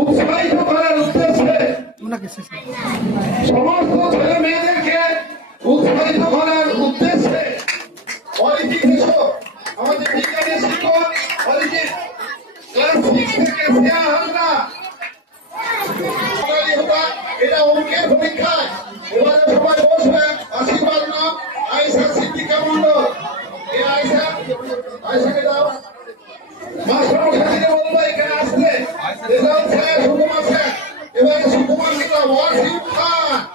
উৎসাহিত করার উদ্দেশ্যে সমস্ত ছেলে মেয়েদেরকে উৎসাহিত করার উদ্দেশ্যে অরিজিৎ আমাদের বিজ্ঞানী শিক্ষক অরিজিৎ ক্লাস সিক্স থেকে শ্রেয়া এটা অঙ্কের পরীক্ষায়। এবারে সবাই বসবে আশীর্বাদ নাম আয়সা সিদ্দিকা মন্ডল এই আয়সা আয়সাকে দাও। Fica longe, tá?